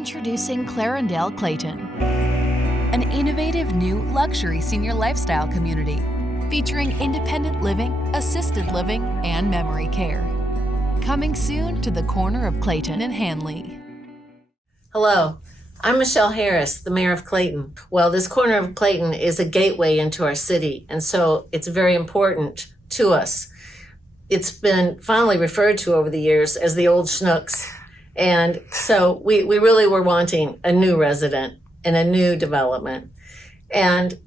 Introducing Clarendale Clayton, an innovative new luxury senior lifestyle community featuring independent living, assisted living, and memory care. Coming soon to the corner of Clayton and Hanley. Hello, I'm Michelle Harris, the mayor of Clayton. Well, this corner of Clayton is a gateway into our city, and so it's very important to us. It's been fondly referred to over the years as the old Schnooks. And so we really were wanting a new resident and a new development. And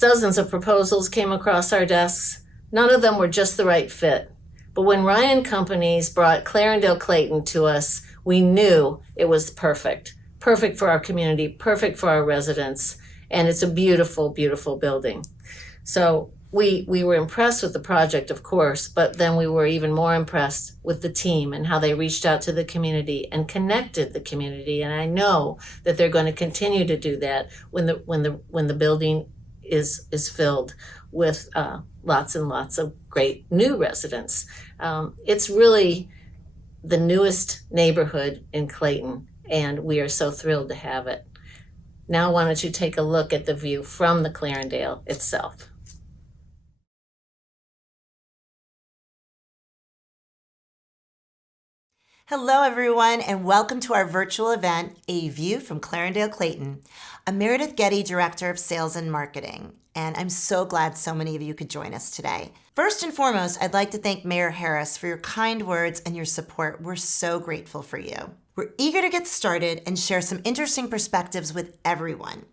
dozens of proposals came across our desks. None of them were just the right fit. But when Ryan Companies brought Clarendale Clayton to us, we knew it was perfect. Perfect for our community, perfect for our residents. And it's a beautiful, beautiful building. So we were impressed with the project, of course, but then we were even more impressed with the team and how they reached out to the community and connected the community. And I know that they're going to continue to do that when the building is filled with lots and lots of great new residents. It's really the newest neighborhood in Clayton, and we are so thrilled to have it. Now, why don't you take a look at the view from the Clarendale itself? Hello, everyone, and welcome to our virtual event, A View from Clarendale Clayton. I'm Meredith Getty, Director of Sales and Marketing, and I'm so glad so many of you could join us today. First and foremost, I'd like to thank Mayor Harris for your kind words and your support. We're so grateful for you. We're eager to get started and share some interesting perspectives with everyone.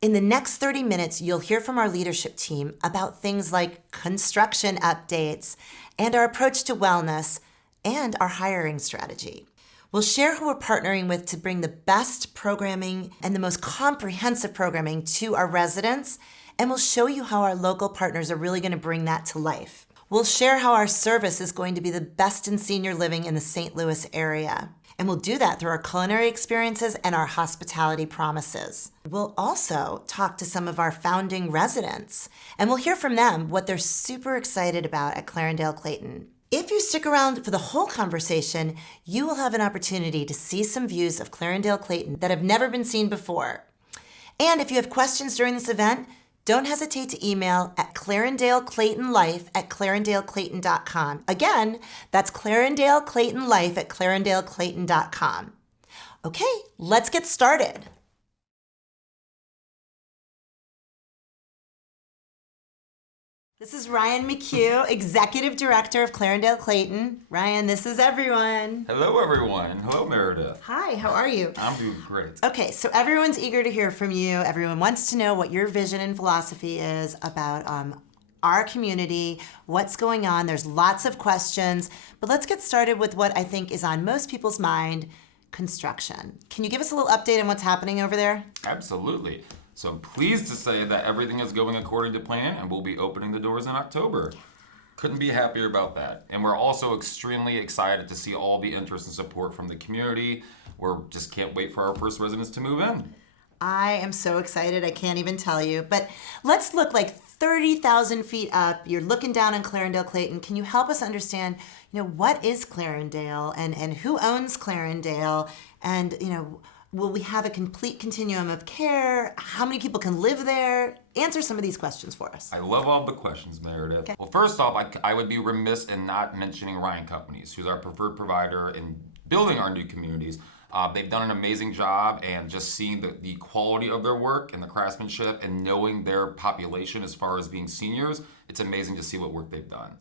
In the next 30 minutes, you'll hear from our leadership team about things like construction updates and our approach to wellness, and our hiring strategy. We'll share who we're partnering with to bring the best programming and the most comprehensive programming to our residents, and we'll show you how our local partners are really going to bring that to life. We'll share how our service is going to be the best in senior living in the St. Louis area, and we'll do that through our culinary experiences and our hospitality promises. We'll also talk to some of our founding residents, and we'll hear from them what they're super excited about at Clarendale Clayton. If you stick around for the whole conversation, you will have an opportunity to see some views of Clarendale Clayton that have never been seen before. And if you have questions during this event, don't hesitate to email at ClarendaleClaytonLife@ClarendaleClayton.com. Again, that's ClarendaleClaytonLife@ClarendaleClayton.com. Okay, let's get started. This is Ryan McHugh, Executive Director of Clarendale Clayton. Ryan, this is everyone. Hello, everyone. Hello, Meredith. Hi, how are you? I'm doing great. Okay, so everyone's eager to hear from you. Everyone wants to know what your vision and philosophy is about our community, what's going on. There's lots of questions, but let's get started with what I think is on most people's mind, construction. Can you give us a little update on what's happening over there? Absolutely. So I'm pleased to say that everything is going according to plan and we'll be opening the doors in October. Couldn't be happier about that. And we're also extremely excited to see all the interest and support from the community. We're just can't wait for our first residents to move in. I am so excited, I can't even tell you. But let's look like 30,000 feet up. You're looking down on Clarendale Clayton. Can you help us understand, what is Clarendale and who owns Clarendale? And, will we have a complete continuum of care? How many people can live there? Answer some of these questions for us. I love all the questions, Meredith. Okay. Well, first off, I would be remiss in not mentioning Ryan Companies, who's our preferred provider in building our new communities. They've done an amazing job, and just seeing the quality of their work and the craftsmanship and knowing their population as far as being seniors, it's amazing to see what work they've done.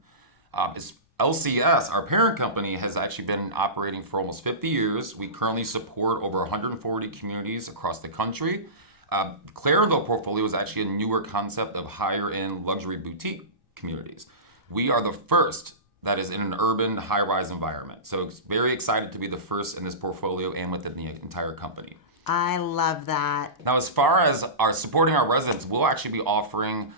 LCS, our parent company, has actually been operating for almost 50 years. We currently support over 140 communities across the country. Clarendale portfolio is actually a newer concept of higher-end luxury boutique communities. We are the first that is in an urban high-rise environment. So it's very excited to be the first in this portfolio and within the entire company. I love that. Now, as far as supporting our residents, we'll actually be offering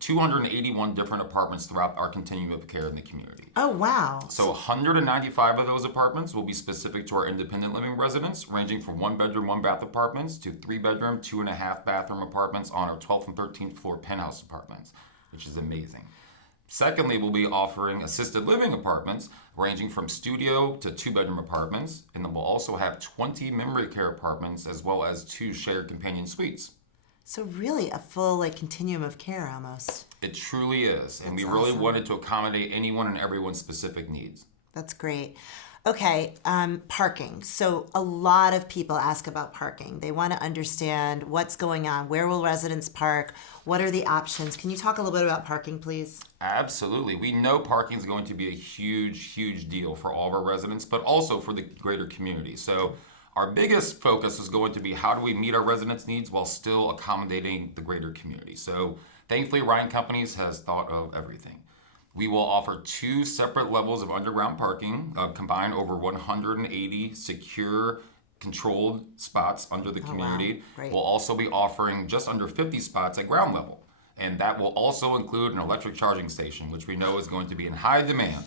281 different apartments throughout our continuum of care in the community. Oh, wow. So 195 of those apartments will be specific to our independent living residents, ranging from 1-bedroom, 1-bath apartments to 3-bedroom, 2.5-bathroom apartments on our 12th and 13th floor penthouse apartments, which is amazing. Secondly, we'll be offering assisted living apartments ranging from studio to 2-bedroom apartments. And then we'll also have 20 memory care apartments as well as 2 shared companion suites. So really a full continuum of care almost. It truly is. And That's we really awesome. wanted to accommodate anyone and everyone's specific needs. That's great. Okay, parking. So a lot of people ask about parking. They want to understand what's going on. Where will residents park? What are the options? Can you talk a little bit about parking, please? Absolutely. We know parking is going to be a huge, huge deal for all of our residents, but also for the greater community. So our biggest focus is going to be how do we meet our residents' needs while still accommodating the greater community. So thankfully, Ryan Companies has thought of everything. We will offer 2 separate levels of underground parking, combined over 180 secure, controlled spots under the community. Wow. Great. We'll also be offering just under 50 spots at ground level. And that will also include an electric charging station, which we know is going to be in high demand.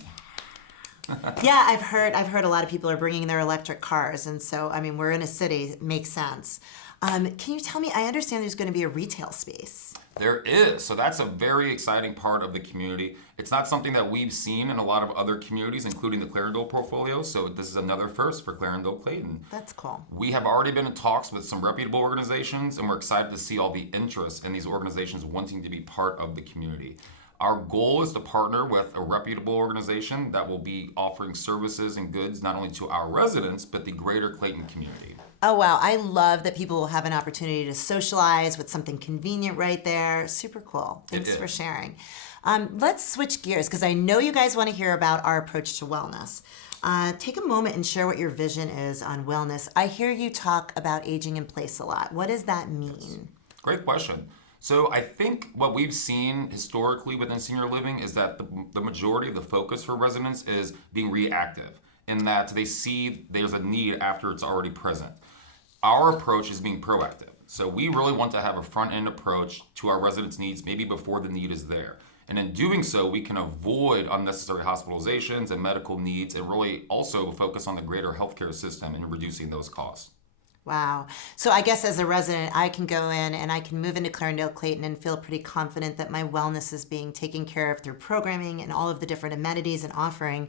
Yeah, I've heard a lot of people are bringing their electric cars. And so, we're in a city, it makes sense. Can you tell me, I understand there's going to be a retail space. There is. So that's a very exciting part of the community. It's not something that we've seen in a lot of other communities, including the Clarendale portfolio. So this is another first for Clarendale Clayton. That's cool. We have already been in talks with some reputable organizations, and we're excited to see all the interest in these organizations wanting to be part of the community. Our goal is to partner with a reputable organization that will be offering services and goods not only to our residents, but the greater Clayton community. Oh, wow. I love that people will have an opportunity to socialize with something convenient right there. Super cool. Thanks for sharing. Let's switch gears because I know you guys want to hear about our approach to wellness. Take a moment and share what your vision is on wellness. I hear you talk about aging in place a lot. What does that mean? Great question. So I think what we've seen historically within senior living is that the majority of the focus for residents is being reactive, in that they see there's a need after it's already present. Our approach is being proactive. So we really want to have a front-end approach to our residents' needs maybe before the need is there. And in doing so, we can avoid unnecessary hospitalizations and medical needs and really also focus on the greater healthcare system and reducing those costs. Wow. So I guess as a resident, I can go in and I can move into Clarendale Clayton and feel pretty confident that my wellness is being taken care of through programming and all of the different amenities and offering.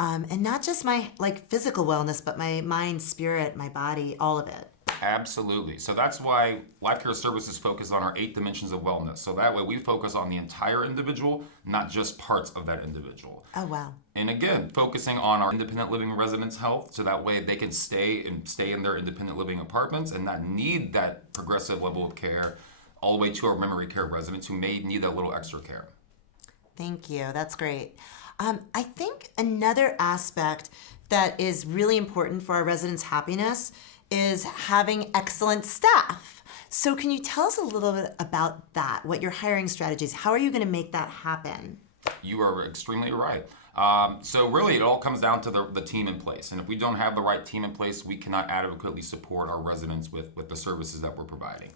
And not just my physical wellness, but my mind, spirit, my body, all of it. Absolutely. So that's why Life Care Services focus on our 8 dimensions of wellness. So that way we focus on the entire individual, not just parts of that individual. Oh, wow. And again, focusing on our independent living residents' health, so that way they can stay in their independent living apartments and not need that progressive level of care all the way to our memory care residents who may need that little extra care. Thank you. That's great. I think another aspect that is really important for our residents' happiness is having excellent staff. So can you tell us a little bit about that, what your hiring strategies, how are you going to make that happen? You are extremely right. So really it all comes down to the team in place. And if we don't have the right team in place, we cannot adequately support our residents with the services that we're providing.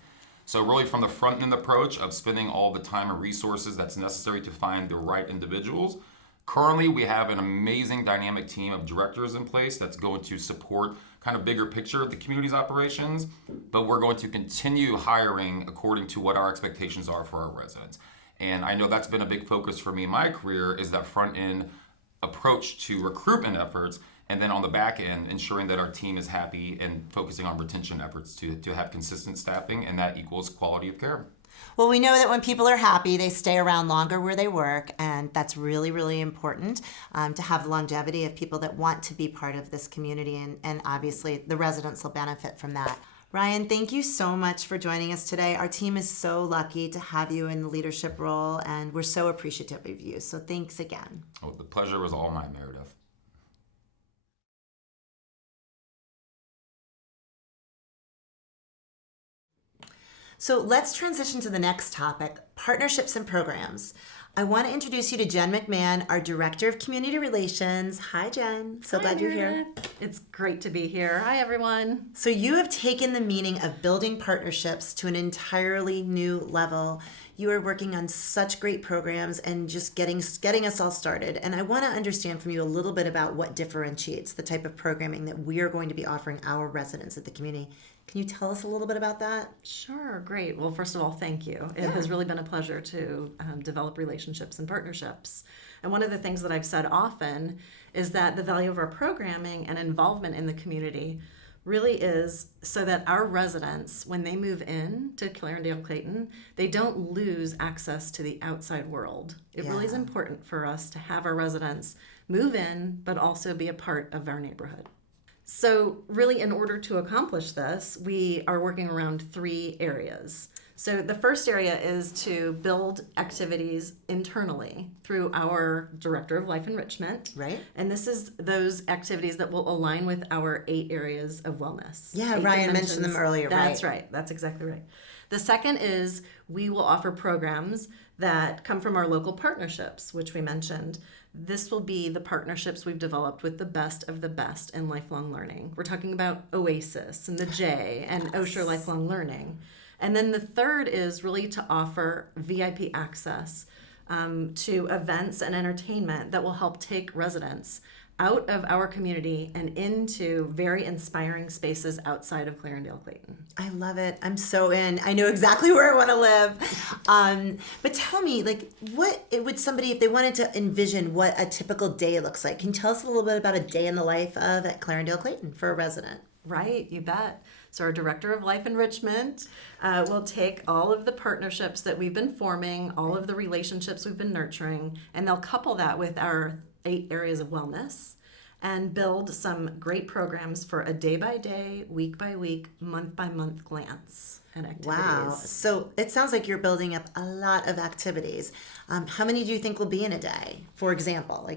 So really from the front end approach of spending all the time and resources that's necessary to find the right individuals, currently we have an amazing dynamic team of directors in place that's going to support kind of bigger picture of the community's operations, but we're going to continue hiring according to what our expectations are for our residents. And I know that's been a big focus for me in my career is that front end approach to recruitment efforts, and then on the back end, ensuring that our team is happy and focusing on retention efforts to have consistent staffing, and that equals quality of care. Well, we know that when people are happy, they stay around longer where they work, and that's really, really important to have the longevity of people that want to be part of this community, and obviously the residents will benefit from that. Ryan, thank you so much for joining us today. Our team is so lucky to have you in the leadership role, and we're so appreciative of you. So thanks again. Oh, the pleasure was all mine, Meredith. So let's transition to the next topic, partnerships and programs. I want to introduce you to Jen McMahon, our Director of Community Relations. Hi, Jen. So glad you're here. It's great to be here. Hi, everyone. So you have taken the meaning of building partnerships to an entirely new level. You are working on such great programs and just getting us all started. And I want to understand from you a little bit about what differentiates the type of programming that we are going to be offering our residents at the community. Can you tell us a little bit about that? Sure, great. Well, first of all, thank you. It has really been a pleasure to develop relationships and partnerships. And one of the things that I've said often is that the value of our programming and involvement in the community really is so that our residents, when they move in to Clarendale Clayton, they don't lose access to the outside world. It really is important for us to have our residents move in, but also be a part of our neighborhood. So really, in order to accomplish this, we are working around 3 areas. So the first area is to build activities internally through our Director of Life Enrichment. Right. And this is those activities that will align with our 8 areas of wellness. Yeah, 8 Ryan dimensions. mentioned them earlier, right? That's right. That's exactly right. The second is we will offer programs that come from our local partnerships, which we mentioned. This will be the partnerships we've developed with the best of the best in lifelong learning. We're talking about Oasis and the J and Osher Lifelong Learning. And then the third is really to offer VIP access to events and entertainment that will help take residents out of our community and into very inspiring spaces outside of Clarendale Clayton. I love it. I'm so in. I know exactly where I want to live. But tell me, like, what it would somebody, if they wanted to envision what a typical day looks like, can you tell us a little bit about a day in the life of at Clarendale Clayton for a resident? Right, you bet. So our Director of Life Enrichment will take all of the partnerships that we've been forming, all of the relationships we've been nurturing, and they'll couple that with our 8 areas of wellness and build some great programs for a day-by-day, week-by-week, month-by-month glance and activities. Wow. So it sounds like you're building up a lot of activities. How many do you think will be in a day, for example?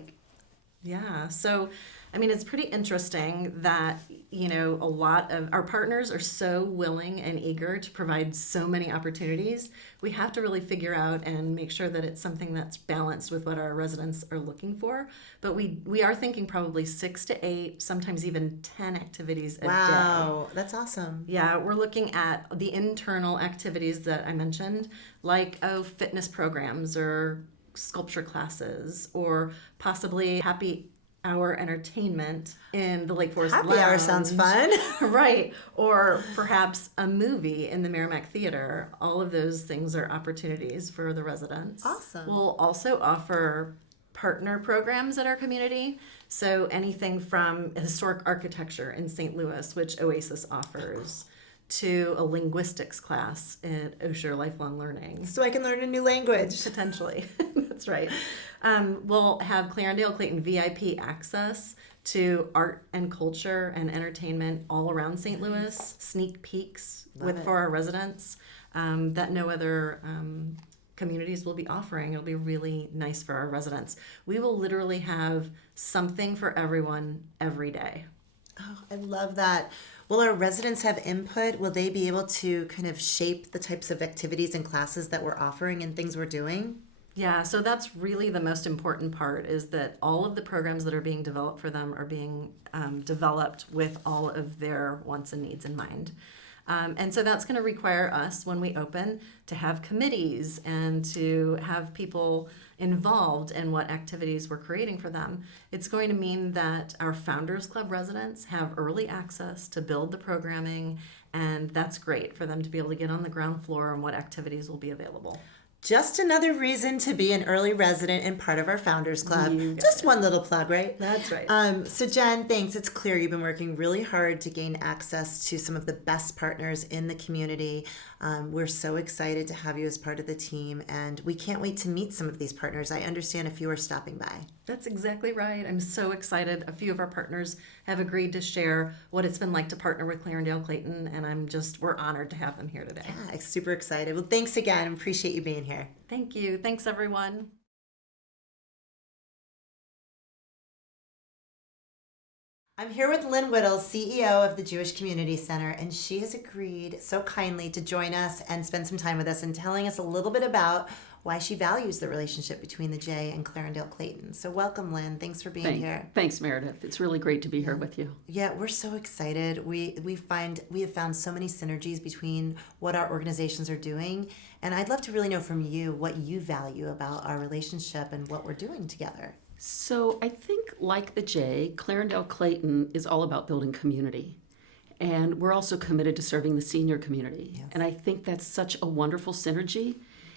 Yeah, so I mean, it's pretty interesting that, a lot of our partners are so willing and eager to provide so many opportunities. We have to really figure out and make sure that it's something that's balanced with what our residents are looking for. But we are thinking probably 6 to 8, sometimes even 10 activities a day. Wow, that's awesome. Yeah, we're looking at the internal activities that I mentioned, like fitness programs or sculpture classes, or possibly happy hour entertainment in the Lake Forest Happy Lounge. hour sounds fun. Right. Or perhaps a movie in the Merrimack Theater. All of those things are opportunities for the residents. Awesome. We'll also offer partner programs at our community. So anything from historic architecture in St. Louis, which Oasis offers, to a linguistics class at Osher Lifelong Learning. So I can learn a new language. Potentially. That's right. We'll have Clarendale Clayton VIP access to art and culture and entertainment all around St. Louis, sneak peeks for our residents that no other communities will be offering. It'll be really nice for our residents. We will literally have something for everyone every day. Oh, I love that. Will our residents have input? Will they be able to kind of shape the types of activities and classes that we're offering and things we're doing? Yeah, so that's really the most important part, is that all of the programs that are being developed for them are being developed with all of their wants and needs in mind. And so that's going to require us, when we open, to have committees and to have people involved in what activities we're creating for them. It's going to mean that our Founders Club residents have early access to build the programming, and that's great for them to be able to get on the ground floor and what activities will be available. Just another reason to be an early resident and part of our Founders Club. Just one little plug, right? That's right. So Jen, thanks. It's clear you've been working really hard to gain access to some of the best partners in the community. We're so excited to have you as part of the team, and we can't wait to meet some of these partners. I understand a few are stopping by. That's exactly right. I'm so excited. A few of our partners have agreed to share what it's been like to partner with Clarendale Clayton, and we're honored to have them here today. Yeah, I'm super excited. Well, thanks again. Appreciate you being here. Thank you. Thanks, everyone. I'm here with Lynn Whittle, CEO of the Jewish Community Center, and she has agreed so kindly to join us and spend some time with us and telling us a little bit about why she values the relationship between the J and Clarendale Clayton. So welcome, Lynn. Thanks for being here. Thanks, Meredith. It's really great to be here with you. Yeah, we're so excited. We have found so many synergies between what our organizations are doing, and I'd love to really know from you what you value about our relationship and what we're doing together. So I think, like the J, Clarendale Clayton is all about building community. And we're also committed to serving the senior community. Yes. And I think that's such a wonderful synergy.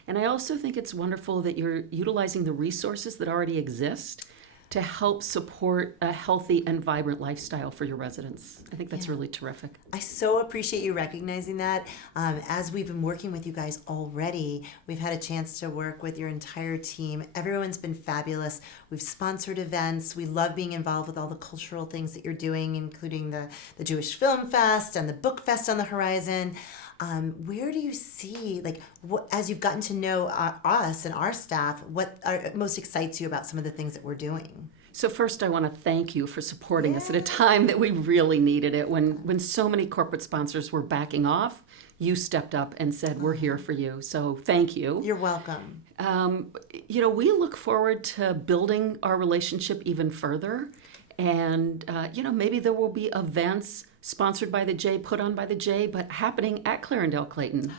And I also think it's wonderful that you're utilizing the resources that already exist to help support a healthy and vibrant lifestyle for your residents. I think that's really terrific. I so appreciate you recognizing that. As we've been working with you guys already, we've had a chance to work with your entire team. Everyone's been fabulous. We've sponsored events. We love being involved with all the cultural things that you're doing, including the Jewish Film Fest and the Book Fest on the horizon. Where do you see, as you've gotten to know us and our staff, what most excites you about some of the things that we're doing? So first, I want to thank you for supporting us at a time that we really needed it. When so many corporate sponsors were backing off, you stepped up and said, we're here for you. So thank you. You're welcome. We look forward to building our relationship even further. And, maybe there will be events sponsored by the J, put on by the J, but happening at Clarendale Clayton.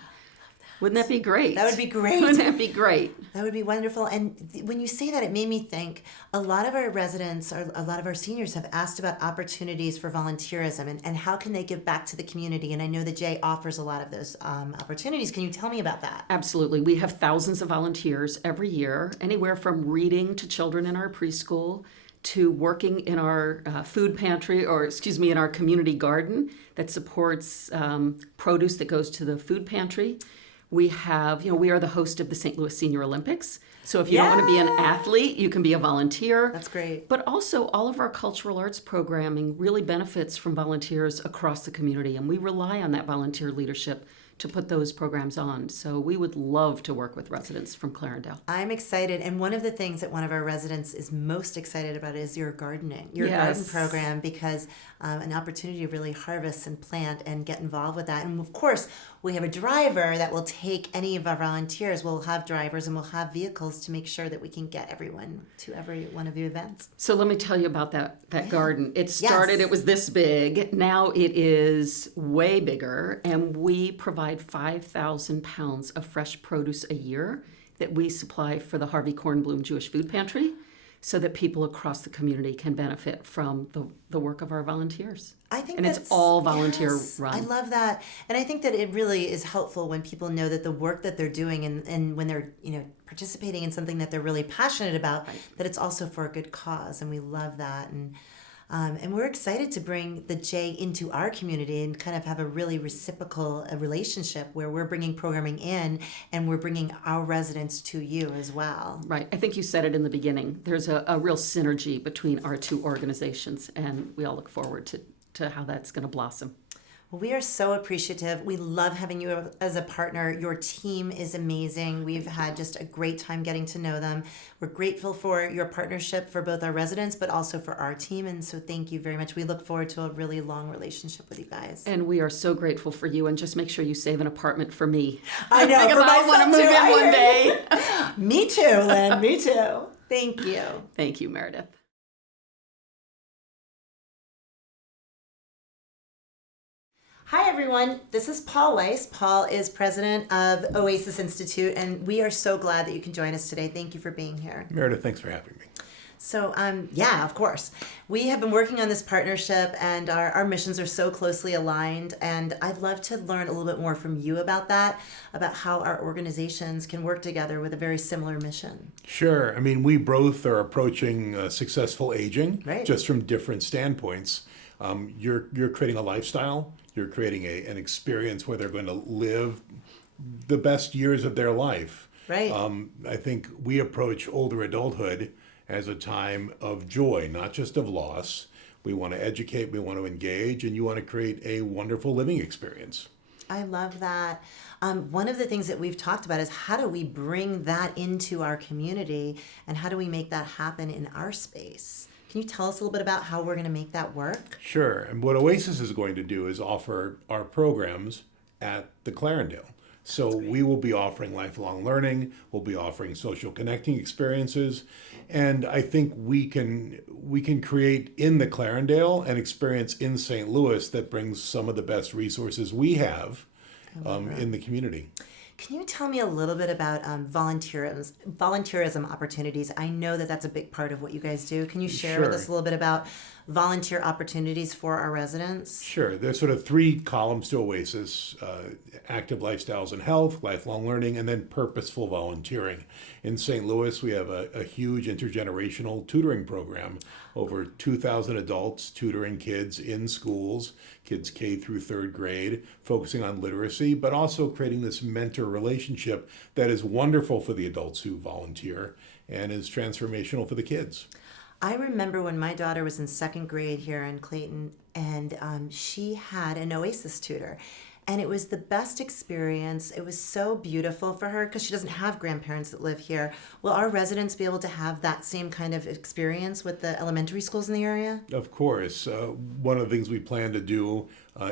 Wouldn't that be great? That would be great. Wouldn't that be great? That would be wonderful. And when you say that, it made me think a lot of our residents, or a lot of our seniors have asked about opportunities for volunteerism and how can they give back to the community. And I know the J offers a lot of those opportunities. Can you tell me about that? Absolutely. We have thousands of volunteers every year, anywhere from reading to children in our preschool to working in our food pantry, in our community garden that supports produce that goes to the food pantry. We have, we are the host of the St. Louis Senior Olympics. So if you don't want to be an athlete, you can be a volunteer. That's great. But also all of our cultural arts programming really benefits from volunteers across the community. And we rely on that volunteer leadership to put those programs on. So we would love to work with residents from Clarendale. I'm excited. And one of the things that one of our residents is most excited about is your garden program, because an opportunity to really harvest and plant and get involved with that. And of course, we have a driver that will take any of our volunteers. We'll have drivers and we'll have vehicles to make sure that we can get everyone to every one of the events. So let me tell you about that garden. It started, It was this big. Now it is way bigger, and we provide 5,000 pounds of fresh produce a year that we supply for the Harvey Kornblum Jewish Food Pantry, so that people across the community can benefit from the work of our volunteers. I think and it's all volunteer run. I love that. And I think that it really is helpful when people know that the work that they're doing and when they're, participating in something that they're really passionate about, that it's also for a good cause. And we love that. And we're excited to bring the J into our community and kind of have a really reciprocal relationship where we're bringing programming in and we're bringing our residents to you as well. Right. I think you said it in the beginning. There's a real synergy between our two organizations, and we all look forward to how that's going to blossom. Well, we are so appreciative. We love having you as a partner. Your team is amazing. We've had just a great time getting to know them. We're grateful for your partnership for both our residents, but also for our team. And so thank you very much. We look forward to a really long relationship with you guys. And we are so grateful for you. And just make sure you save an apartment for me. I know. Because I want to move in one day. Me too, Lynn. Me too. Thank you. Thank you, Meredith. Hi, everyone. This is Paul Weiss. Paul is president of Oasis Institute, and we are so glad that you can join us today. Thank you for being here. Meredith, thanks for having me. So, of course. We have been working on this partnership, and our missions are so closely aligned, and I'd love to learn a little bit more from you about that, about how our organizations can work together with a very similar mission. Sure. I mean, we both are approaching successful aging, right, just from different standpoints. You're creating a lifestyle. You're creating an experience where they're going to live the best years of their life. Right. I think we approach older adulthood as a time of joy, not just of loss. We want to educate, we want to engage, and you want to create a wonderful living experience. I love that. One of the things that we've talked about is how do we bring that into our community and how do we make that happen in our space? Can you tell us a little bit about how we're going to make that work? Sure. And what Oasis is going to do is offer our programs at the Clarendale. So we will be offering lifelong learning, we'll be offering social connecting experiences, and I think we can create in the Clarendale an experience in St. Louis that brings some of the best resources we have in the community. Can you tell me a little bit about volunteerism opportunities? I know that that's a big part of what you guys do. Can you share with us a little bit about volunteer opportunities for our residents? Sure. There's sort of three columns to Oasis: active lifestyles and health, lifelong learning, and then purposeful volunteering. In St. Louis, we have a huge intergenerational tutoring program. Over 2,000 adults tutoring kids in schools, kids K through third grade, focusing on literacy, but also creating this mentor relationship that is wonderful for the adults who volunteer and is transformational for the kids. I remember when my daughter was in second grade here in Clayton, and she had an Oasis tutor. And it was the best experience. It was so beautiful for her because she doesn't have grandparents that live here. Will our residents be able to have that same kind of experience with the elementary schools in the area? Of course. One of the things we plan to do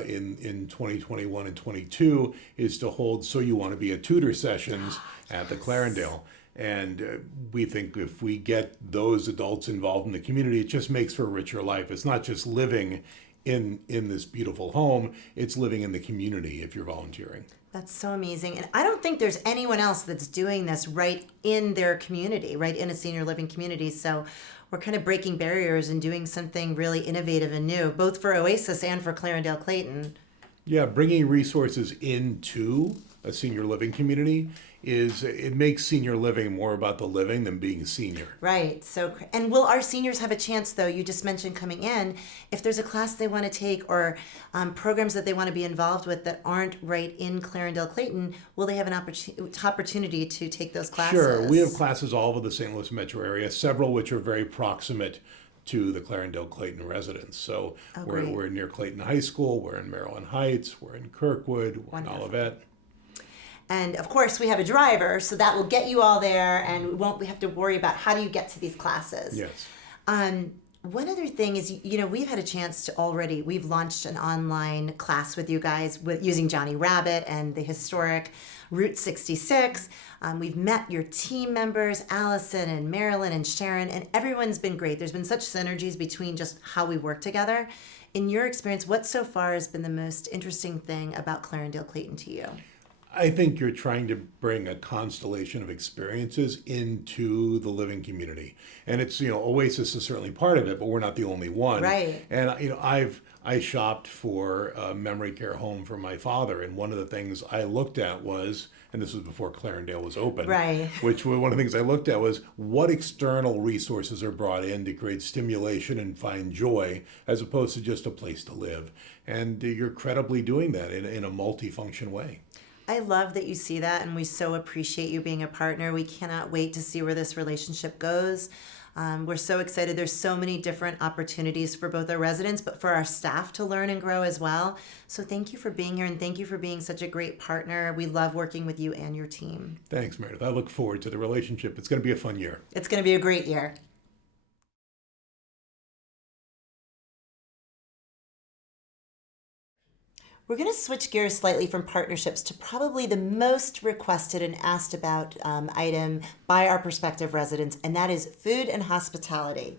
in 2021 and 22 is to hold So You Want to Be a Tutor sessions at the Clarendale. And we think if we get those adults involved in the community, it just makes for a richer life. It's not just living in this beautiful home, it's living in the community if you're volunteering. That's so amazing. And I don't think there's anyone else that's doing this right in their community, right in a senior living community. So we're kind of breaking barriers and doing something really innovative and new, both for Oasis and for Clarendale Clayton. Yeah, bringing resources into a senior living community it makes senior living more about the living than being a senior. Right. So, and will our seniors have a chance, though? You just mentioned coming in. If there's a class they want to take or programs that they want to be involved with that aren't right in Clarendale Clayton, will they have an opportunity to take those classes? Sure. We have classes all over the St. Louis metro area, several which are very proximate to the Clarendale Clayton residents. So we're near Clayton High School, we're in Maryland Heights, we're in Kirkwood, we're in Olivet. And of course, we have a driver, so that will get you all there, and we have to worry about how do you get to these classes. Yes. One other thing is, we've had a chance to we've launched an online class with you guys using Johnny Rabbit and the historic Route 66. We've met your team members, Allison and Marilyn and Sharon, and everyone's been great. There's been such synergies between just how we work together. In your experience, what so far has been the most interesting thing about Clarendale Clayton to you? I think you're trying to bring a constellation of experiences into the living community. And it's, Oasis is certainly part of it, but we're not the only one. Right. And, I shopped for a memory care home for my father. And one of the things I looked at was, and this was before Clarendale was open. Right. Which one of the things I looked at was what external resources are brought in to create stimulation and find joy as opposed to just a place to live. And you're credibly doing that in a multifunction way. I love that you see that, and we so appreciate you being a partner. We cannot wait to see where this relationship goes. We're so excited. There's so many different opportunities for both our residents, but for our staff to learn and grow as well. So thank you for being here, and thank you for being such a great partner. We love working with you and your team. Thanks, Meredith. I look forward to the relationship. It's going to be a fun year. It's going to be a great year. We're going to switch gears slightly from partnerships to probably the most requested and asked about item by our prospective residents, and that is food and hospitality.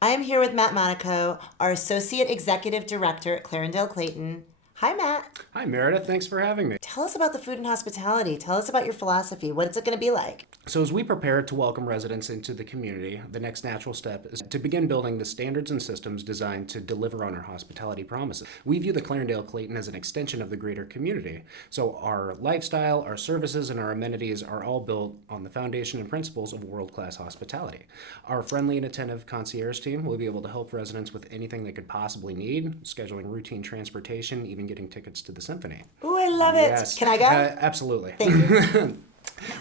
I am here with Matt Monaco, our Associate Executive Director at Clarendale Clayton. Hi, Matt. Hi, Meredith. Thanks for having me. Tell us about the food and hospitality. Tell us about your philosophy. What is it going to be like? So as we prepare to welcome residents into the community, the next natural step is to begin building the standards and systems designed to deliver on our hospitality promises. We view the Clarendale Clayton as an extension of the greater community. So our lifestyle, our services, and our amenities are all built on the foundation and principles of world-class hospitality. Our friendly and attentive concierge team will be able to help residents with anything they could possibly need, scheduling routine transportation, even getting tickets to the symphony. Ooh, I love it. Yes. Can I go? Absolutely. Thank you.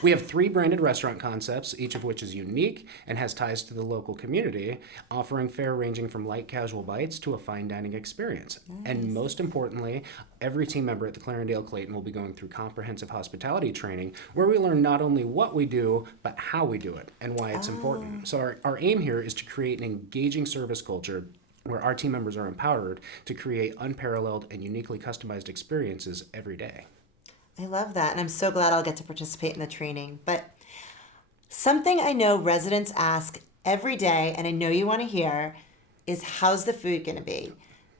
We have 3 branded restaurant concepts, each of which is unique and has ties to the local community, offering fare ranging from light casual bites to a fine dining experience. And most importantly, every team member at the Clarendale Clayton will be going through comprehensive hospitality training where we learn not only what we do, but how we do it and why it's important. So our aim here is to create an engaging service culture where our team members are empowered to create unparalleled and uniquely customized experiences every day. I love that, and I'm so glad I'll get to participate in the training. But something I know residents ask every day, and I know you want to hear, is how's the food going to be?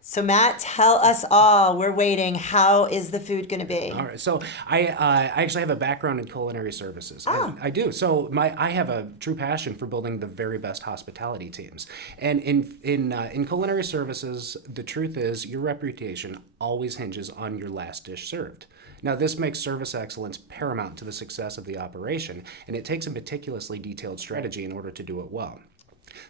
So Matt, tell us all. We're waiting. How is the food going to be? All right. So I actually have a background in culinary services. I do. So I have a true passion for building the very best hospitality teams. And in culinary services, the truth is your reputation always hinges on your last dish served. Now, this makes service excellence paramount to the success of the operation, and it takes a meticulously detailed strategy in order to do it well.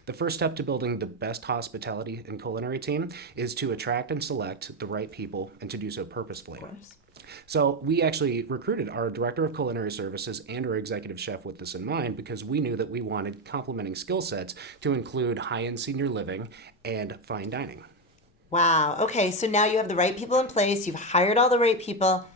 The first step to building the best hospitality and culinary team is to attract and select the right people and to do so purposefully. So we actually recruited our director of culinary services and our executive chef with this in mind because we knew that we wanted complementing skill sets to include high-end senior living and fine dining. Wow. Okay, so now you have the right people in place. You've hired all the right people.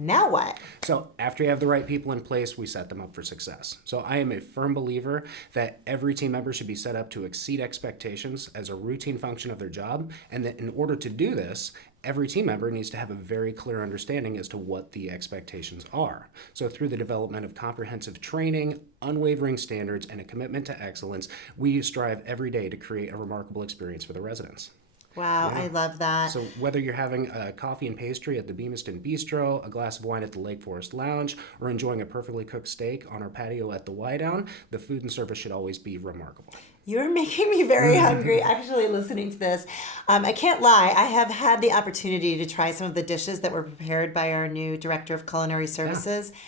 Now what? So after you have the right people in place, we set them up for success. So I am a firm believer that every team member should be set up to exceed expectations as a routine function of their job, and that in order to do this, every team member needs to have a very clear understanding as to what the expectations are. So through the development of comprehensive training, unwavering standards, and a commitment to excellence, we strive every day to create a remarkable experience for the residents. Wow, I love that. So whether you're having a coffee and pastry at the Beamiston Bistro, a glass of wine at the Lake Forest Lounge, or enjoying a perfectly cooked steak on our patio at the Y-Down, the food and service should always be remarkable. You're making me very hungry actually listening to this. I can't lie. I have had the opportunity to try some of the dishes that were prepared by our new Director of Culinary Services. Yeah.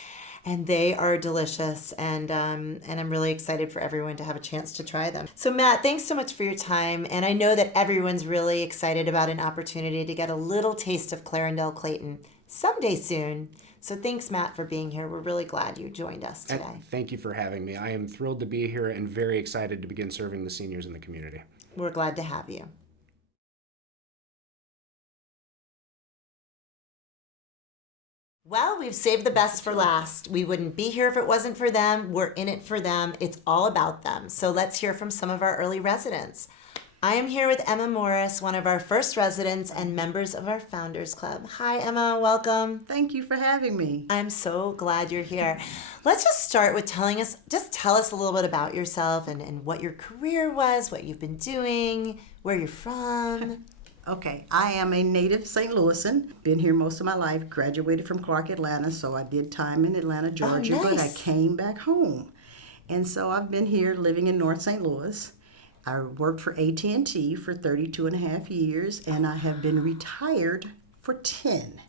And they are delicious, and I'm really excited for everyone to have a chance to try them. So Matt, thanks so much for your time, and I know that everyone's really excited about an opportunity to get a little taste of Clarendale Clayton someday soon. So thanks, Matt, for being here. We're really glad you joined us today. Thank you for having me. I am thrilled to be here and very excited to begin serving the seniors in the community. We're glad to have you. Well, we've saved the best for last. We wouldn't be here if it wasn't for them. We're in it for them. It's all about them. So let's hear from some of our early residents. I am here with Emma Morris, one of our first residents and members of our Founders Club. Hi, Emma. Welcome. Thank you for having me. I'm so glad you're here. Let's just start with tell us a little bit about yourself and what your career was, what you've been doing, where you're from. Okay, I am a native St. Louisan. Been here most of my life. Graduated from Clark, Atlanta, so I did time in Atlanta, Georgia, nice. But I came back home. And so I've been here living in North St. Louis. I worked for AT&T for 32 and a half years, and I have been retired for 10.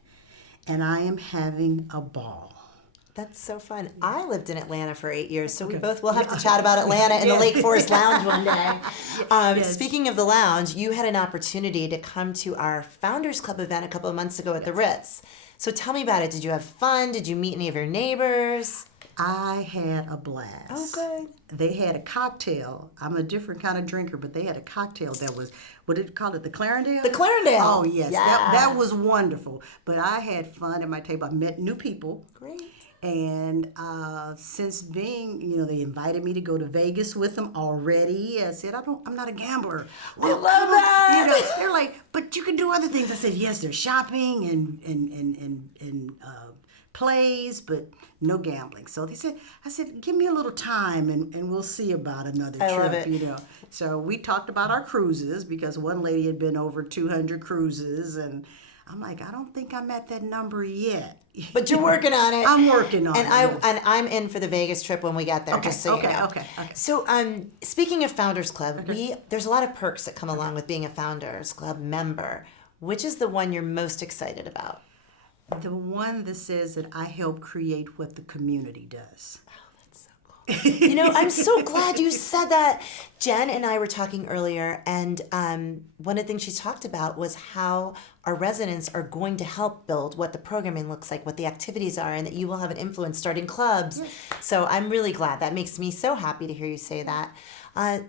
And I am having a ball. That's so fun. I lived in Atlanta for 8 years, so we'll have to chat about Atlanta in the Lake Forest Lounge one day. Yes. Speaking of the lounge, you had an opportunity to come to our Founders Club event a couple of months ago at the Ritz. So tell me about it. Did you have fun? Did you meet any of your neighbors? I had a blast. Oh, good. They had a cocktail. I'm a different kind of drinker, but they had a cocktail that was, what did you call it, the Clarendale? The Clarendale. Oh, yes. Yeah. That was wonderful. But I had fun at my table. I met new people. Great. And since being, they invited me to go to Vegas with them already. I said, I'm not a gambler. Well, I love that. They're like, but you can do other things. I said, yes, there's shopping and plays, but no gambling. So I said, give me a little time and we'll see about another trip. Love it. So we talked about our cruises because one lady had been over 200 cruises, and I'm like, I don't think I'm at that number yet. But you're working on it. I'm working on it. And I'm in for the Vegas trip when we get there, just so you know. Okay. So speaking of Founders Club, there's a lot of perks that come along with being a Founders Club member. Which is the one you're most excited about? The one that says that I help create what the community does. Oh, that's so You know, I'm so glad you said that. Jen and I were talking earlier, and one of the things she talked about was how our residents are going to help build what the programming looks like, what the activities are, and that you will have an influence starting clubs. So I'm really glad. That makes me so happy to hear you say that.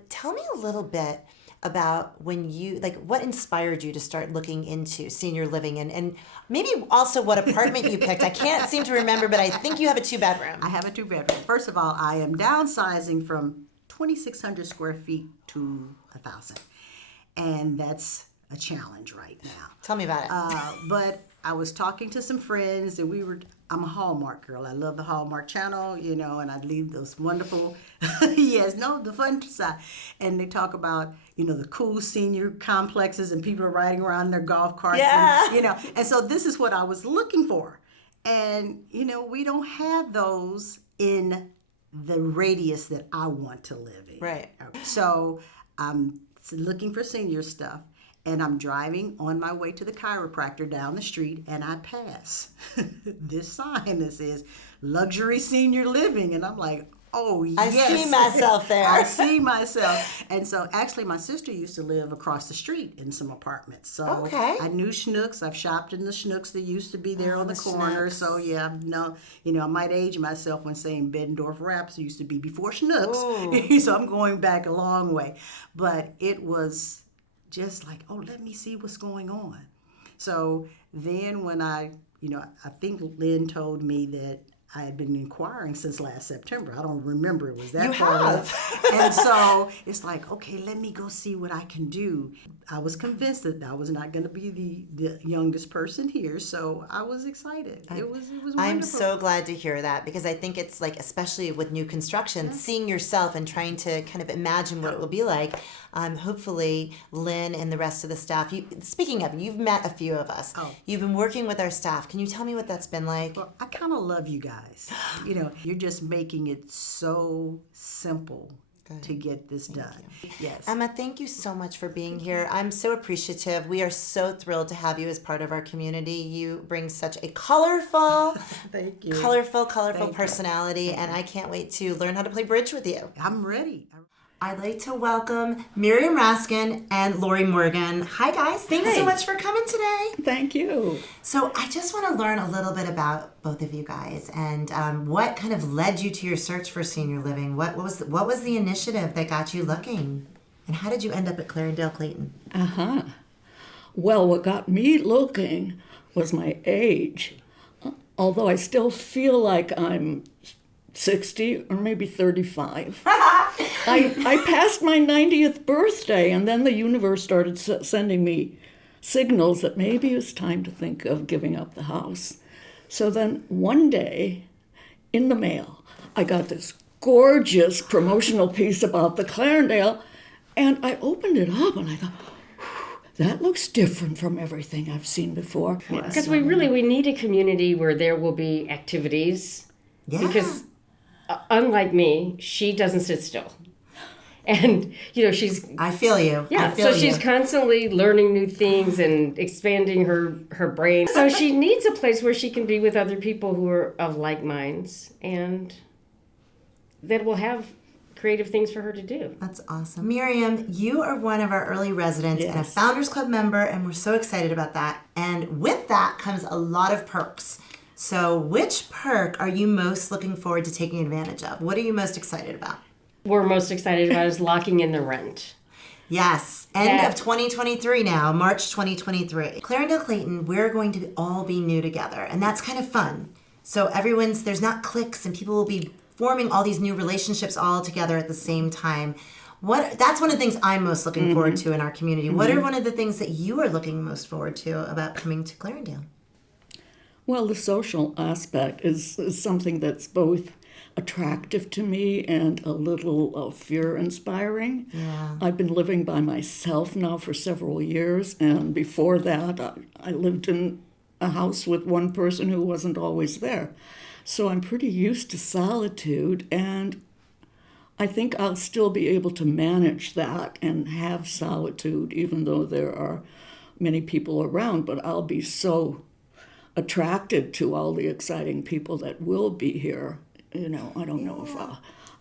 Tell me a little bit about when you, like, what inspired you to start looking into senior living, and maybe also what apartment you picked. I can't seem to remember, but I think you have a 2-bedroom. I have a 2-bedroom. First of all, I am downsizing from 2,600 square feet to 1,000. And that's a challenge right now. Tell me about it. But I was talking to some friends, and I'm a Hallmark girl. I love the Hallmark Channel, you know, and I leave those wonderful, the fun side. And they talk about, you know, the cool senior complexes and people are riding around in their golf carts. Yeah. And, you know, and so this is what I was looking for. And, you know, we don't have those in the radius that I want to live in. Right. So I'm looking for senior stuff. And I'm driving on my way to the chiropractor down the street, and I pass this sign that says luxury senior living. And I'm like, oh, yes. I see myself there. I see myself. And so actually my sister used to live across the street in some apartments. So Okay. I knew Schnucks. I've shopped in the Schnucks that used to be there on the corner. Schnucks. So yeah, no, you know, I might age myself when saying Beddendorf Wraps used to be before Schnucks. So I'm going back a long way. But it was just like, oh, let me see what's going on. So then when I think Lynn told me that I had been inquiring since last September. I don't remember it was that You far. have. And so it's like, okay, let me go see what I can do. I was convinced that I was not going to be the youngest person here, so I was excited. It was wonderful. I'm so glad to hear that, because I think it's like, especially with new construction, seeing yourself and trying to kind of imagine what it will be like. Hopefully, Lynn and the rest of the staff. Speaking of, you've met a few of us. Oh. You've been working with our staff. Can you tell me what that's been like? Well, I kind of love you guys. You know, you're just making it so simple to get this done. Yes. Emma, thank you so much for being here. I'm so appreciative. We are so thrilled to have you as part of our community. You bring such a colorful, Thank you. colorful Thank you. personality, and I can't wait to learn how to play bridge with you. I'm ready. I'd like to welcome Miriam Raskin and Lori Morgan. Hi, guys. Thanks so much for coming today. Thank you. So I just want to learn a little bit about both of you guys and what kind of led you to your search for senior living. What was the initiative that got you looking? And how did you end up at Clarendale Clayton? Well, what got me looking was my age. Although I still feel like I'm 60 or maybe 35. I passed my 90th birthday, and then the universe started sending me signals that maybe it was time to think of giving up the house. So then one day in the mail, I got this gorgeous promotional piece about the Clarendale, and I opened it up and I thought, that looks different from everything I've seen before. Because we need a community where there will be activities. Yeah. Because unlike me, she doesn't sit still. And, you know, I feel you. Yeah, I feel she's constantly learning new things and expanding her brain. So she needs a place where she can be with other people who are of like minds and that will have creative things for her to do. That's awesome. Miriam, you are one of our early residents and a Founders Club member, and we're so excited about that. And with that comes a lot of perks. So which perk are you most looking forward to taking advantage of? What are you most excited about? We're most excited about is locking in the rent. Yes, end of 2023 now, March 2023. Clarendale Clayton, we're going to all be new together, and that's kind of fun. So there's not cliques, and people will be forming all these new relationships all together at the same time. That's one of the things I'm most looking forward to in our community. What are one of the things that you are looking most forward to about coming to Clarendale? Well, the social aspect is something that's both attractive to me and a little fear-inspiring. Yeah. I've been living by myself now for several years, and before that, I lived in a house with one person who wasn't always there. So I'm pretty used to solitude, and I think I'll still be able to manage that and have solitude, even though there are many people around, but I'll be so attracted to all the exciting people that will be here. You know, I don't know if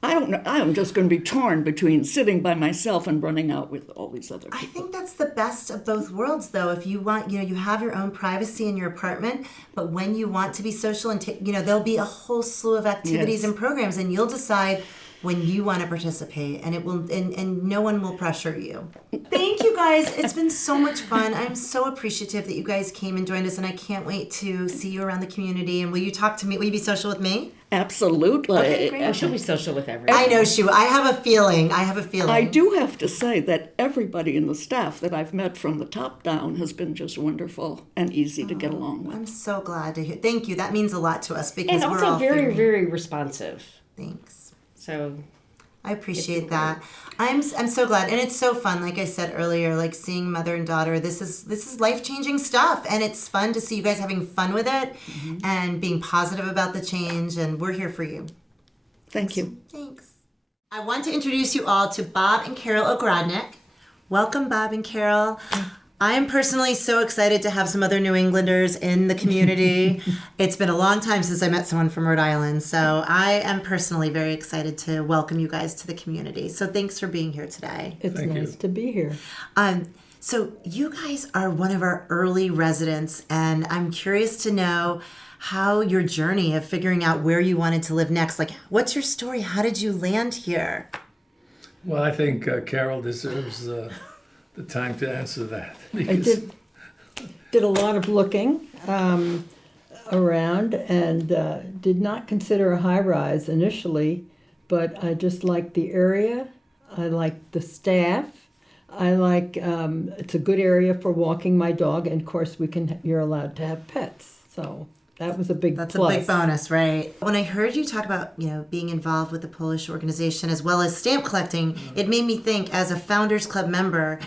I don't know. I'm just going to be torn between sitting by myself and running out with all these other I people. think that's the best of both worlds, though. If you want, you have your own privacy in your apartment, but when you want to be social and there'll be a whole slew of activities Yes. and programs, and you'll decide when you want to participate, and it will, and no one will pressure you. Thank you guys. It's been so much fun. I'm so appreciative that you guys came and joined us, and I can't wait to see you around the community. And will you talk to me? Will you be social with me? Absolutely. Okay, great. She'll be social with everyone. I know, Shu. I have a feeling. I do have to say that everybody in the staff that I've met from the top down has been just wonderful and easy to get along with. I'm so glad to hear. Thank you. That means a lot to us because And we're also all very, figuring- very responsive. Thanks. So I appreciate that. I'm so glad, and it's so fun. Like I said earlier, like seeing mother and daughter. This is life-changing stuff, and it's fun to see you guys having fun with it and being positive about the change. And we're here for you. Thank you. Thanks. I want to introduce you all to Bob and Carol Ogrodnik. Welcome, Bob and Carol. I am personally so excited to have some other New Englanders in the community. It's been a long time since I met someone from Rhode Island, so I am personally very excited to welcome you guys to the community. So thanks for being here today. It's nice to be here. So you guys are one of our early residents, and I'm curious to know how your journey of figuring out where you wanted to live next. Like, what's your story? How did you land here? Well, I think Carol deserves the time to answer that. I did a lot of looking around and did not consider a high-rise initially, but I just liked the area. I liked the staff. I like it's a good area for walking my dog, and of course you're allowed to have pets. So that was a big That's plus. a big bonus, right? When I heard you talk about, being involved with the Polish organization as well as stamp collecting, it made me think, as a Founders Club member,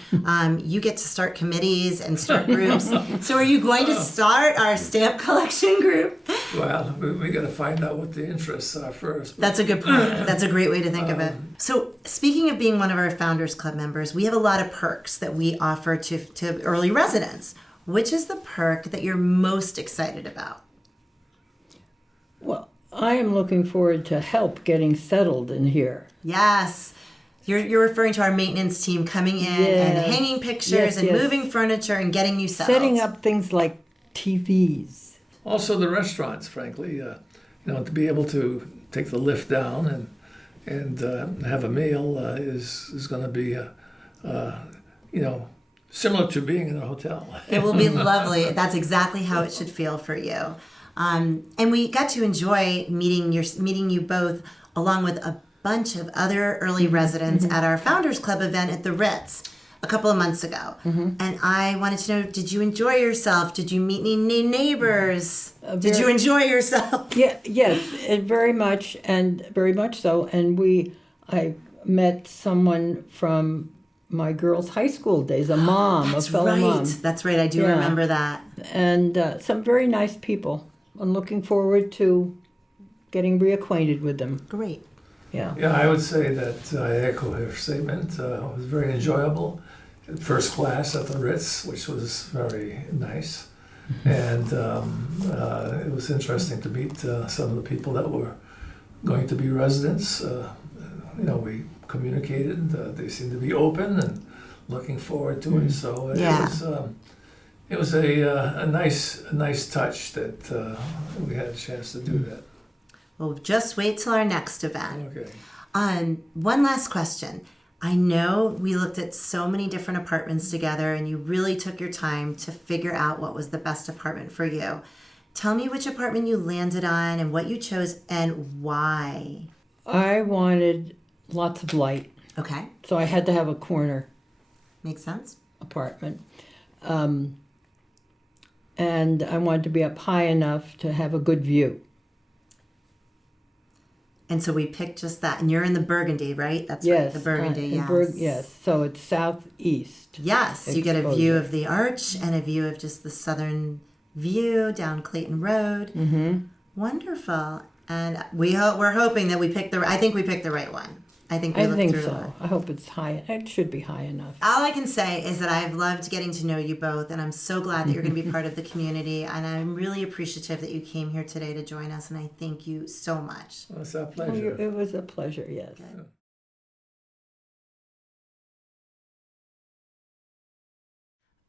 you get to start committees and start groups. So are you going to start our stamp collection group? Well, we got to find out what the interests are first. That's a good point. That's a great way to think of it. So speaking of being one of our Founders Club members, we have a lot of perks that we offer to early residents. Which is the perk that you're most excited about? Well, I am looking forward to help getting settled in here. Yes. You're referring to our maintenance team coming in and hanging pictures and moving furniture and getting you settled. Setting up things like TVs. Also the restaurants, frankly, to be able to take the lift down and have a meal is going to be, similar to being in a hotel. It will be lovely. That's exactly how it should feel for you. And we got to enjoy meeting you both along with a bunch of other early residents at our Founders Club event at the Ritz a couple of months ago. And I wanted to know, did you enjoy yourself? Did you meet any new neighbors? Did you enjoy yourself? Yeah, yes, very much so. And I met someone from my girls' high school days, a mom, a fellow mom. That's right, I do remember that. And some very nice people. I'm looking forward to getting reacquainted with them. Great. Yeah. Yeah, I would say that I echo her statement. It was very enjoyable. First class at the Ritz, which was very nice. And it was interesting to meet some of the people that were going to be residents. We communicated. They seemed to be open and looking forward to it. So it was a nice touch that we had a chance to do that. Well, just wait till our next event. Okay. One last question. I know we looked at so many different apartments together, and you really took your time to figure out what was the best apartment for you. Tell me which apartment you landed on and what you chose and why. I wanted lots of light. Okay. So I had to have a corner Makes sense. apartment. And I wanted to be up high enough to have a good view. And so we picked just that. And you're in the Burgundy, right? That's Yes. right. The Burgundy, Yes. So it's southeast. Yes. You get a exposure. view of the arch and a view of just the southern view down Clayton Road. Mm-hmm. Wonderful. And we're hoping that I think we picked the right one. I think we I looked think through a so. lot. I hope it's high. It should be high enough. All I can say is that I've loved getting to know you both, and I'm so glad that you're going to be part of the community. And I'm really appreciative that you came here today to join us, and I thank you so much. Well, it's our Oh, pleasure. it was a pleasure, yes.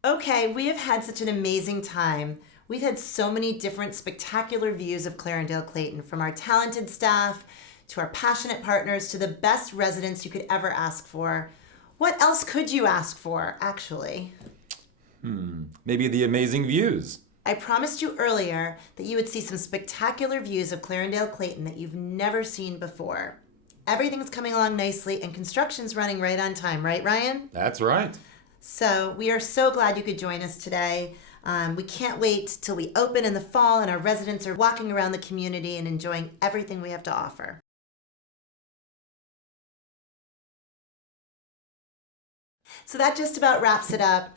Okay, we have had such an amazing time. We've had so many different spectacular views of Clarendale Clayton, from our talented staff to our passionate partners to the best residents you could ever ask for. What else could you ask for, actually? Maybe the amazing views. I promised you earlier that you would see some spectacular views of Clarendale Clayton that you've never seen before. Everything's coming along nicely and construction's running right on time, right, Ryan? That's right. So we are so glad you could join us today. We can't wait till we open in the fall and our residents are walking around the community and enjoying everything we have to offer. So that just about wraps it up.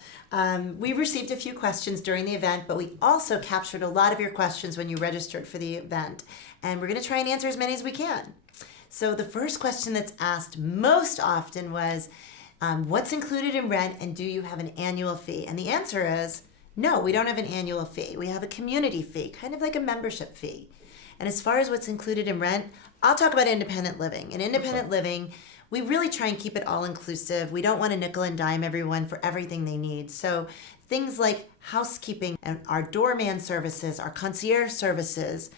We received a few questions during the event, but we also captured a lot of your questions when you registered for the event. And we're going to try and answer as many as we can. So the first question that's asked most often was, what's included in rent and do you have an annual fee? And the answer is, no, we don't have an annual fee. We have a community fee, kind of like a membership fee. And as far as what's included in rent, I'll talk about independent living. In independent living, we really try and keep it all inclusive. We don't want to nickel and dime everyone for everything they need. So things like housekeeping and our doorman services, our concierge services,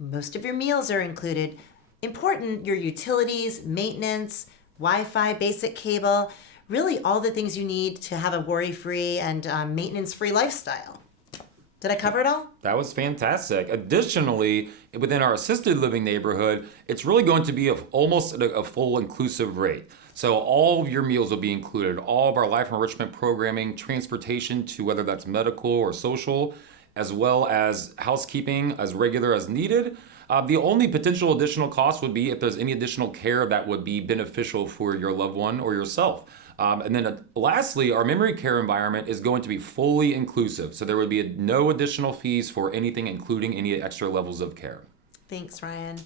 most of your meals are included. Important, your utilities, maintenance, Wi-Fi, basic cable, really all the things you need to have a worry-free and maintenance-free lifestyle. Did I cover it all? That was fantastic. Additionally, within our assisted living neighborhood, it's really going to be almost a full inclusive rate. So all of your meals will be included, all of our life enrichment programming, transportation to whether that's medical or social, as well as housekeeping as regular as needed. The only potential additional cost would be if there's any additional care that would be beneficial for your loved one or yourself. And then lastly, our memory care environment is going to be fully inclusive. So there would be no additional fees for anything, including any extra levels of care. Thanks, Ryan.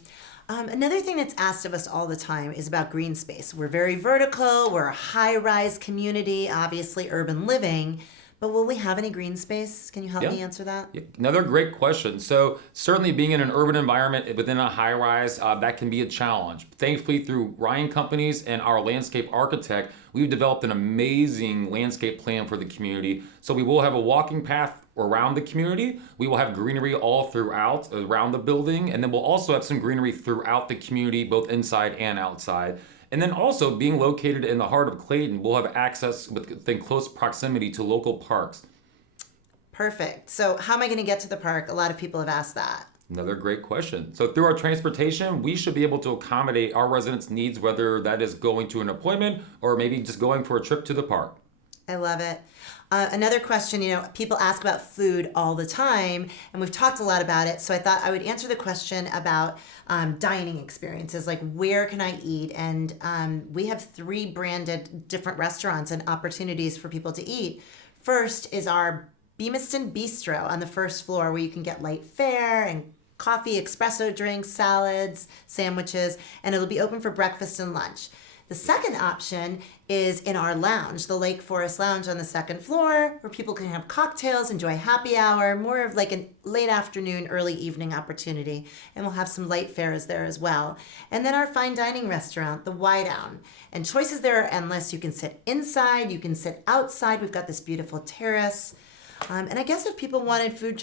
Another thing that's asked of us all the time is about green space. We're very vertical, we're a high-rise community, obviously urban living, but will we have any green space? Can you help me answer that? Yeah, another great question. So certainly being in an urban environment within a high rise, that can be a challenge. Thankfully, through Ryan Companies and our landscape architect, we've developed an amazing landscape plan for the community. So we will have a walking path around the community. We will have greenery all throughout around the building. And then we'll also have some greenery throughout the community, both inside and outside. And then also being located in the heart of Clayton, we'll have access within close proximity to local parks. Perfect. So how am I going to get to the park? A lot of people have asked that. Another great question. So through our transportation, we should be able to accommodate our residents' needs, whether that is going to an appointment or maybe just going for a trip to the park. I love it. Another question, people ask about food all the time, and we've talked a lot about it. So I thought I would answer the question about dining experiences, like where can I eat? And we have 3 branded different restaurants and opportunities for people to eat. First is our Beamiston Bistro on the first floor, where you can get light fare and coffee, espresso drinks, salads, sandwiches, and it'll be open for breakfast and lunch. The second option is in our lounge, the Lake Forest Lounge on the second floor, where people can have cocktails, enjoy happy hour, more of like a late afternoon, early evening opportunity. And we'll have some light fares there as well. And then our fine dining restaurant, the Wideout. And choices there are endless. You can sit inside, you can sit outside. We've got this beautiful terrace. And I guess if people wanted food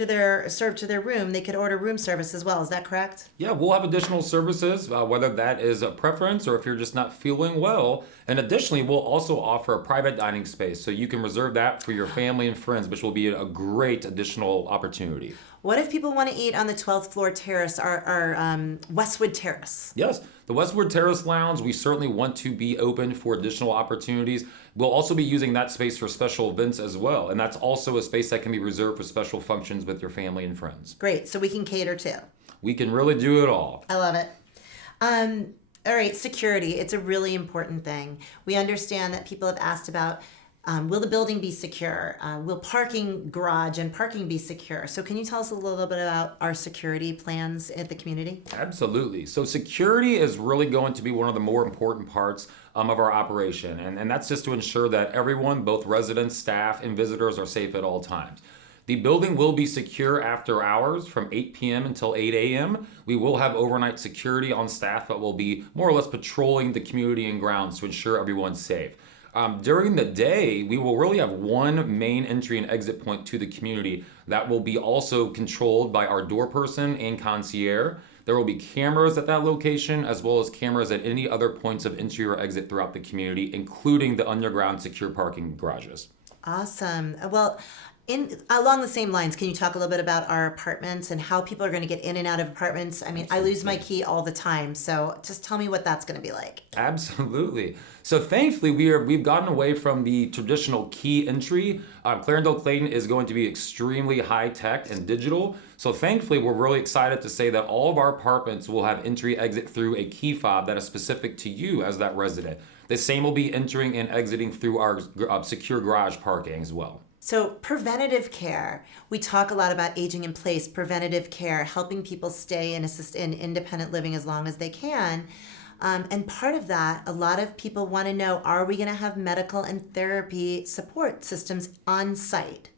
served to their room, they could order room service as well. Is that correct? Yeah, we'll have additional services, whether that is a preference or if you're just not feeling well. And additionally, we'll also offer a private dining space, so you can reserve that for your family and friends, which will be a great additional opportunity. What if people want to eat on the 12th floor terrace, our Westwood Terrace? Yes, the Westwood Terrace Lounge, we certainly want to be open for additional opportunities. We'll also be using that space for special events as well. And that's also a space that can be reserved for special functions with your family and friends. Great, so we can cater too. We can really do it all. I love it. All right, security. It's a really important thing. We understand that people have asked about Will the building be secure? Will parking garage and parking be secure? So can you tell us a little bit about our security plans at the community? Absolutely. So security is really going to be one of the more important parts of our operation. And that's just to ensure that everyone, both residents, staff, and visitors, are safe at all times. The building will be secure after hours from 8 p.m. until 8 a.m. We will have overnight security on staff that will be more or less patrolling the community and grounds to ensure everyone's safe. During the day, we will really have one main entry and exit point to the community that will be also controlled by our door person and concierge. There will be cameras at that location, as well as cameras at any other points of entry or exit throughout the community, including the underground secure parking garages. Awesome. Well, along the same lines, can you talk a little bit about our apartments and how people are going to get in and out of apartments? I mean, I lose my key all the time, so just tell me what that's going to be like. Absolutely. So thankfully, we've gotten away from the traditional key entry. Clarendale Clayton is going to be extremely high tech and digital. So thankfully, we're really excited to say that all of our apartments will have entry exit through a key fob that is specific to you as that resident. The same will be entering and exiting through our secure garage parking as well. So preventative care, we talk a lot about aging in place, preventative care, helping people stay in independent living as long as they can. And part of that, a lot of people want to know, are we going to have medical and therapy support systems on site?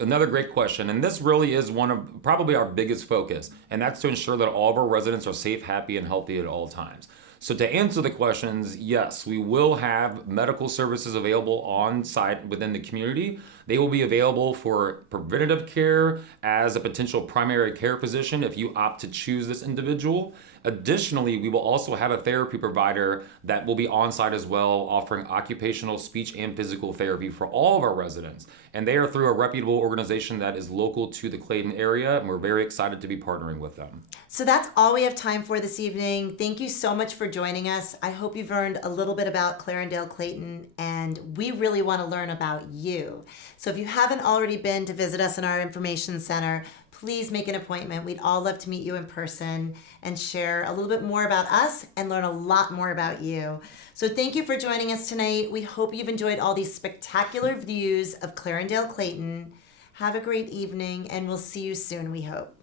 Another great question, and this really is one of probably our biggest focus, and that's to ensure that all of our residents are safe, happy, and healthy at all times. So to answer the questions, yes, we will have medical services available on site within the community. They will be available for preventative care as a potential primary care physician if you opt to choose this individual. Additionally, we will also have a therapy provider that will be on site as well, offering occupational, speech, and physical therapy for all of our residents. And they are through a reputable organization that is local to the Clayton area, and we're very excited to be partnering with them. So that's all we have time for this evening. Thank you so much for joining us. I hope you've learned a little bit about Clarendale Clayton, and we really want to learn about you. So if you haven't already been to visit us in our information center, please make an appointment. We'd all love to meet you in person and share a little bit more about us and learn a lot more about you. So thank you for joining us tonight. We hope you've enjoyed all these spectacular views of Clarendale Clayton. Have a great evening, and we'll see you soon, we hope.